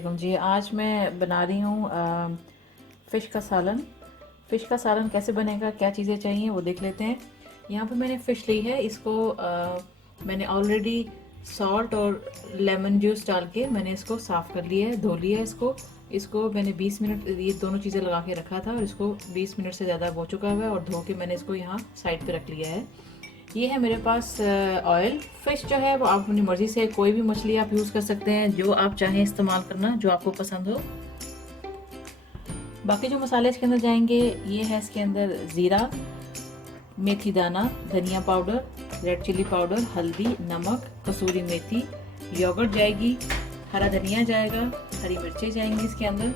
वालेकुम जी। आज मैं बना रही हूँ फ़िश का सालन। फ़िश का सालन कैसे बनेगा, क्या चीज़ें चाहिए वो देख लेते हैं। यहाँ पे मैंने फ़िश ली है, इसको मैंने ऑलरेडी सॉल्ट और लेमन जूस डाल के मैंने इसको साफ़ कर लिया है, धो लिया है इसको। इसको मैंने 20 मिनट ये दोनों चीज़ें लगा के रखा था और इसको 20 मिनट से ज़्यादा हो चुका हुआ है और धो के मैंने इसको यहाँ साइड पे रख लिया है। ये है मेरे पास ऑयल। फिश जो है वो आप अपनी मर्ज़ी से कोई भी मछली आप यूज़ कर सकते हैं, जो आप चाहें इस्तेमाल करना, जो आपको पसंद हो। बाकी जो मसाले इसके अंदर जाएंगे, ये है इसके अंदर ज़ीरा, मेथी दाना, धनिया पाउडर, रेड चिली पाउडर, हल्दी, नमक, कसूरी मेथी, योगर्ट जाएगी, हरा धनिया जाएगा, हरी मिर्चें जाएंगी इसके अंदर।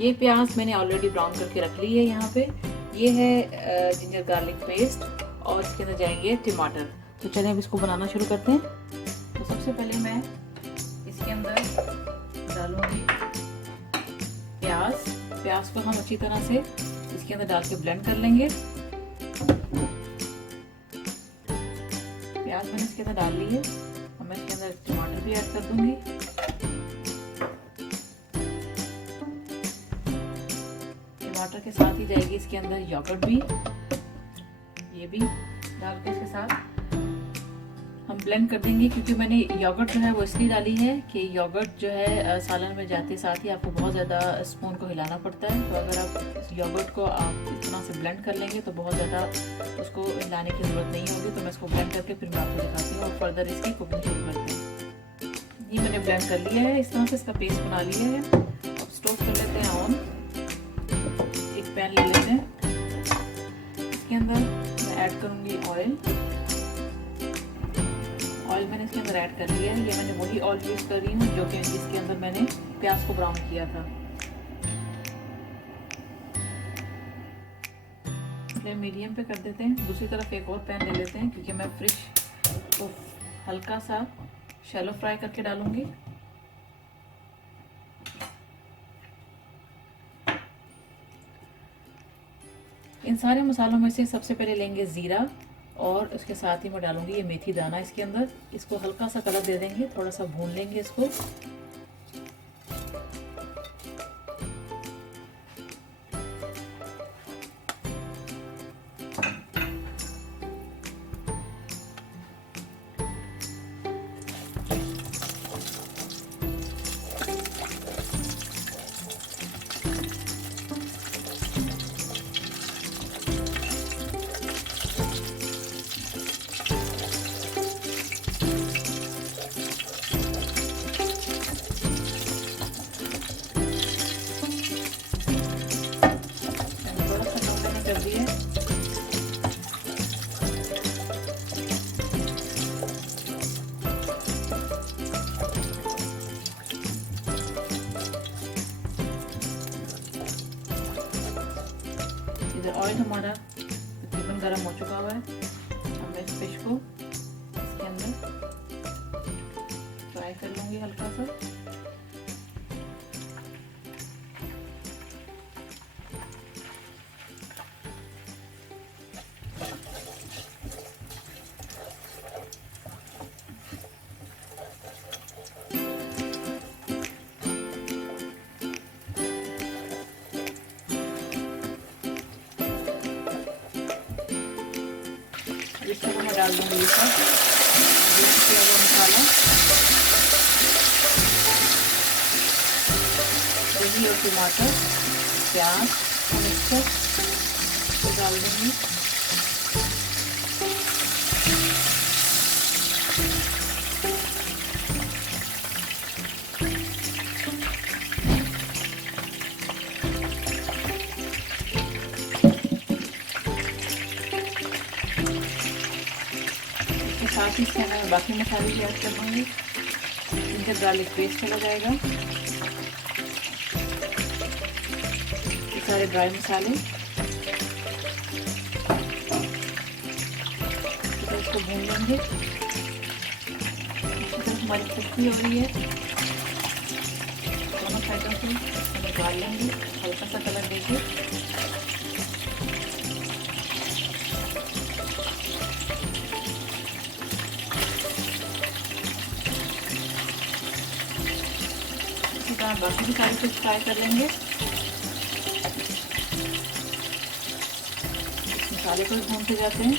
ये प्याज मैंने ऑलरेडी ब्राउन करके रख ली है यहाँ पे। ये है जिंजर गार्लिक पेस्ट और इसके अंदर जाएंगे टमाटर। तो चलिए अब इसको बनाना शुरू करते हैं। तो सबसे पहले मैं इसके अंदर डालूंगी प्याज को हम अच्छी तरह से इसके अंदर डाल के ब्लेंड कर लेंगे। प्याज मैंने इसके अंदर डाल ली है और मैं इसके अंदर टमाटर भी ऐड कर दूंगी। टमाटर के साथ ही जाएगी इसके अंदर योगर्ट भी, ये भी डाल के इसके साथ हम ब्लेंड कर देंगे। क्योंकि मैंने योगर्ट जो है वो इसलिए डाली है कि योगर्ट जो है सालन में जाते साथ ही आपको बहुत ज़्यादा स्पून को हिलाना पड़ता है। तो अगर आप इस योगर्ट को आप इस तरह से ब्लेंड कर लेंगे तो बहुत ज़्यादा उसको हिलाने की ज़रूरत नहीं होगी। तो मैं इसको ब्लेंड करके फिर मैं आपको दिखाती हूँ और फर्दर इसकी कुकिंग शुरू करते हैं। ये मैंने ब्लेंड कर लिया है, इस तरह से इसका पेस्ट बना लिया है। अब स्टोव कर लेते हैं ऑन, एक पैन ले लेते हैं। इसके अंदर मैं ऐड करूँगी ऑयल मैंने इसके अंदर ऐड कर लिया है। ये मैंने वही ऑयल यूज़ कर रही हूँ जो कि जिसके अंदर मैंने प्याज को ब्राउन किया था। फ्लेम मीडियम पे कर देते हैं। दूसरी तरफ एक और पैन ले लेते हैं क्योंकि मैं फिश को हल्का सा शैलो फ्राई करके डालूंगी। इन सारे मसालों में से सबसे पहले लेंगे ज़ीरा और उसके साथ ही मैं डालूंगी ये मेथी दाना इसके अंदर। इसको हल्का सा कलर दे देंगे, थोड़ा सा भून लेंगे इसको। कर दिए इधर ऑयल हमारा तकरीबन गर्म हो चुका हुआ है। अब मैं इस फिश को इसके अंदर फ्राई कर लूंगी हल्का सा। इसमें मैं डाल दूंगी ये सब ब्लेंड किया हुआ मसाला, दही और टमाटर, प्याज मिक्सचर डाल दूंगी। साथ ही इसके अंदर बाकी मसाले भी ऐड कर दूँगी। जिंजर गार्लिक पेस्ट चला जाएगा, ये सारे ड्राई मसाले। तो इसको भून लेंगे। इसी तरह हमारी खुश्बू हो रही है, दोनों साइडों से निकाल लेंगे हल्का सा कलर देके। बाकी भी सारी फिश फ्राई कर लेंगे। मसाले को भूनते जाते हैं।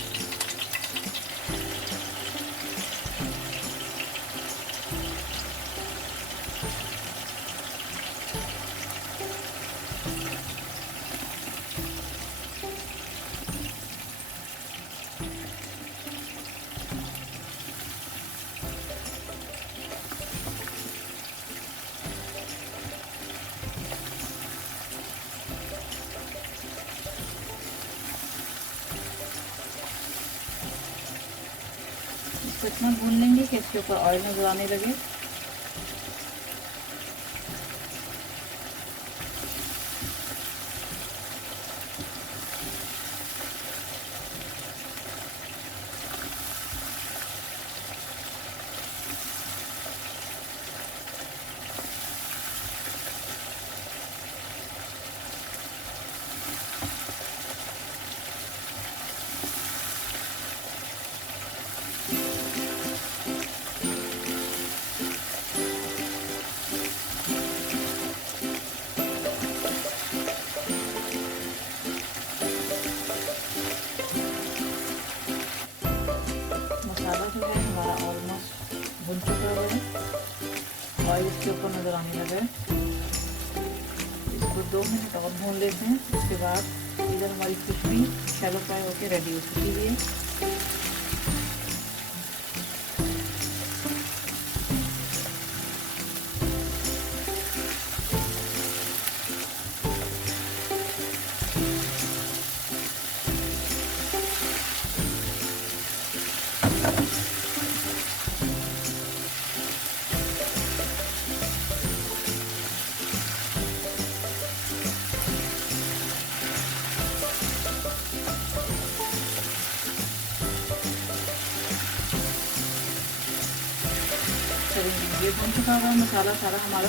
इसको इतना भून लेंगे कि इसके ऊपर ऑयल नजर आने लगे। मसाला जो है हमारा ऑलमोस्ट भुन चुका है, ऑयल इसके ऊपर नज़र आने लगा है। इसको 2 मिनट और भून लेते हैं। उसके बाद इधर हमारी फिश भी शैलो फ्राई होकर रेडी हो चुकी हुई है। ये भून चुका हुआ मसाला सारा हमारा।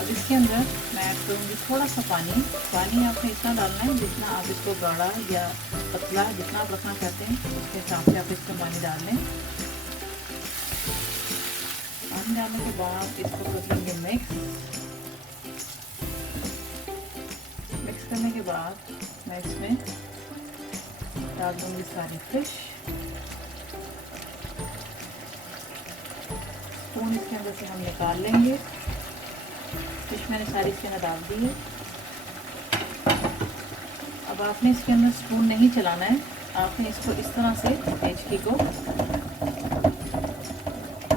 अब इसके अंदर मैं ऐड करूँगी थोड़ा सा पानी। पानी आपने इतना डालना है जितना आप इसको गाढ़ा या पतला जितना आप रखना चाहते हैं उसके हिसाब से आप इसका पानी डाल लें। पानी डालने के बाद इसको कर लेंगे मिक्स करने के बाद मैं इसमें डाल दूँगी सारी फिश। स्पून इसके अंदर से हम निकाल लेंगे। फिश मैंने सारी इसके अंदर डाल दी है। अब आपने इसके अंदर स्पून नहीं चलाना है, आपने इसको इस तरह से एचकी को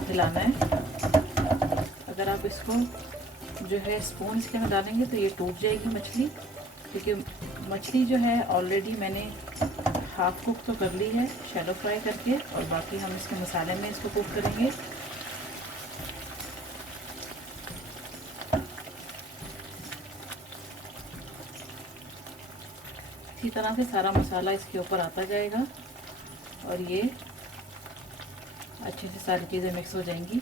हिलाना है। अगर आप इसको जो है स्पून इसके अंदर डालेंगे तो ये टूट जाएगी मछली, क्योंकि मछली जो है ऑलरेडी मैंने हाफ कुक तो कर ली है शैलो फ्राई करके, और बाकी हम इसके मसाले में इसको कुक करेंगे। इसी तरह से सारा मसाला इसके ऊपर आता जाएगा और ये अच्छे से सारी चीज़ें मिक्स हो जाएंगी।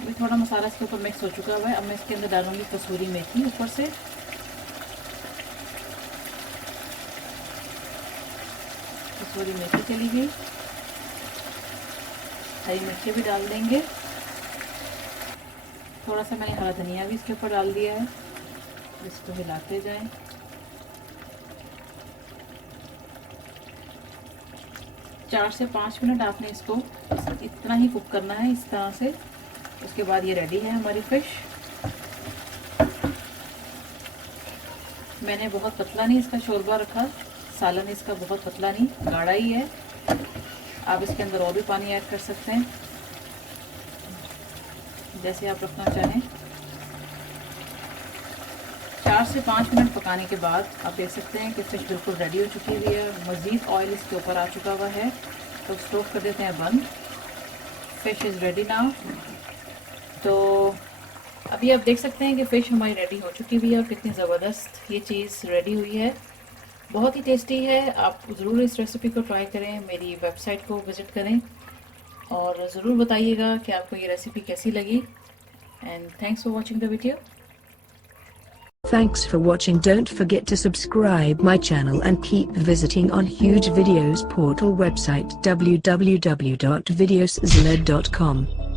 अभी थोड़ा मसाला इसके ऊपर मिक्स हो चुका हुआ है। अब मैं इसके अंदर डालूंगी कसूरी मेथी ऊपर से। कसूरी मेथी चली गई। हरी मिर्ची भी डाल देंगे। थोड़ा सा मैंने हरा धनिया भी इसके ऊपर डाल दिया है। इसको हिलाते जाएं। चार से 5 मिनट आपने इसको इतना ही कुक करना है इस तरह से। उसके बाद ये रेडी है हमारी फिश। मैंने बहुत पतला नहीं इसका शोरबा रखा, सालन इसका बहुत पतला नहीं, गाढ़ा ही है। आप इसके अंदर और भी पानी ऐड कर सकते हैं, जैसे आप रखना चाहें। 4 से 5 मिनट पकाने के बाद आप देख सकते हैं कि फिश बिल्कुल रेडी हो चुकी हुई है। मज़ीद ऑयल इसके ऊपर आ चुका हुआ है, तो स्टोव कर देते हैं बंद। Fish is ready now. तो अभी आप देख सकते हैं कि फ़िश हमारी रेडी हो चुकी हुई है और कितनी ज़बरदस्त ये चीज़ रेडी हुई है। बहुत ही टेस्टी है। आप ज़रूर इस रेसिपी को ट्राई करें, मेरी वेबसाइट को विज़िट करें और ज़रूर बताइएगा कि आपको ये रेसिपी कैसी लगी। And thanks for watching the video. Thanks for watching. Don't forget to subscribe my channel and keep visiting on Huge Videos portal website www.videoszled.com.